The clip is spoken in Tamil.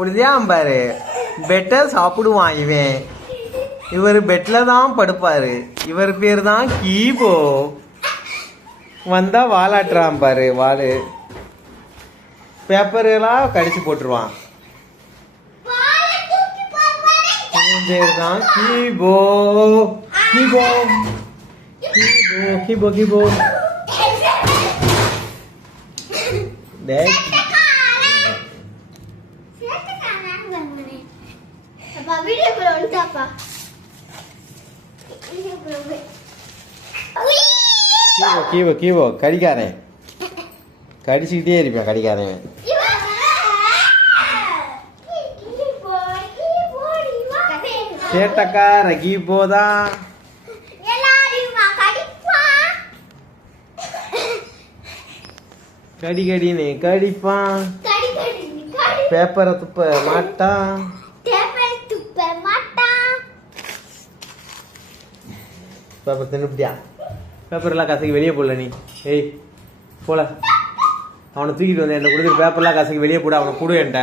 உறுதியாக பாரு. பெட்டை சாப்பிடுவான் இவன். இவர் பெட்டில் தான் படுப்பாரு. இவர் பேர் தான் கீபோ. வந்தா வாலாட்டுறான் பாரு. வால் பேப்பரெல்லாம் கடிச்சு போட்டுருவான். பேர் தான் கீபோ. கீபோ கீபோ கீபோ கீபோ. கீபோ கீபோ கடிக்காரன். கடிச்சுக்கிட்டே இருப்பேன் கடிக்காரன். சேட்டக்கார கீபோ தான். கடி கடின்னு கடிப்பான். பேப்பரை துப்ப மாட்டான். பேப்பர் தின்னுப்பிட்டியா? பேப்பர்லாம் கசக்கி வெளியே போடல நீ. ஏய் போல. அவனை தூக்கிட்டு வந்து என்ன கொடுத்துட்டு பேப்பர்லாம் கசக்கி வெளியே போட. அவனை கொடு என்கிட்ட.